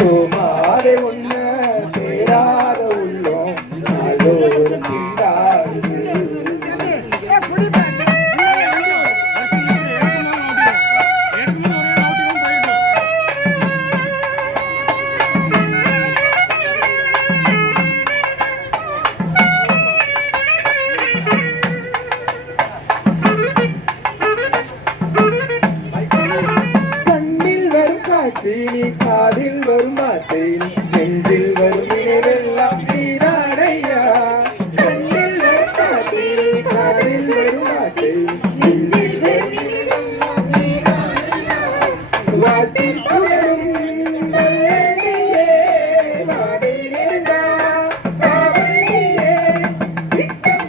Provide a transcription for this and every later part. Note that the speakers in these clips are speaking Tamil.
தோமாறு உன்ன தேராத உள்ளோம் நாளோறும் திண்டாடுது. நீ காதில் வரும் வார்த்தை நெஞ்சில் வரும் நினைவெல்லாம் நீராடையா. கண்ணில் வரும் காட்சி நீ காதில் வரும் வார்த்தை நெஞ்சில் வரும் நினைவெல்லாம் நீராடையா. வாட்டி புகழும் நல்லடியே வாடி இருந்தா காவலியே சிக்கம்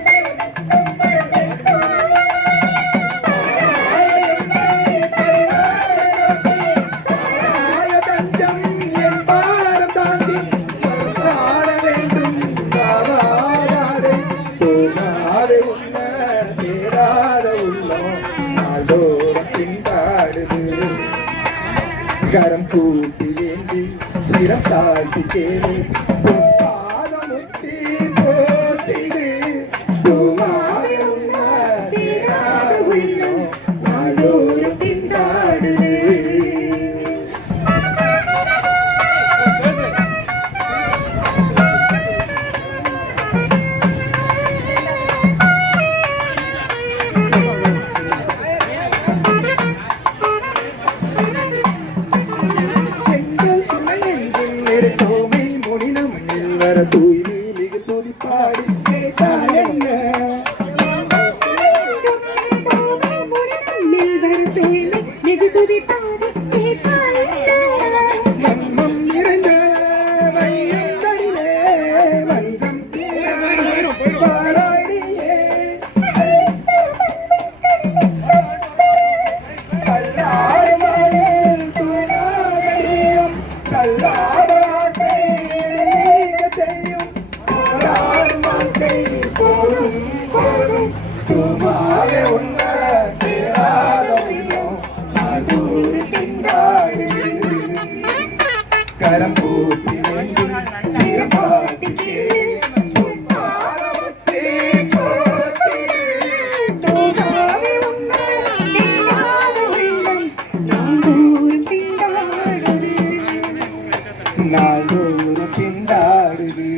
கரம் கூட்டி வேண்டி சிரம் தாழ்த்தி கேளு பாதமுத்தி போற்றிடு. தூமாறு உன்ன தேராத உள்ளம் நாளோறும் திண்டாடுது. தூய்மை மிகு துதிப்பாடி கேட்டால் என்ன மன்மம் நிறைந்த வையத்தடிலே வந்தம் பாராடியே கல்லாறுமாயில் துணாகடியும் சல்லாபாசை தூமாறு உன்ன தேராத உள்ளம் நாளோறும் திண்டாடுது. கரம் கூப்பி வேண்டி சிரமாட்டி நாளோறும் திண்டாடுது.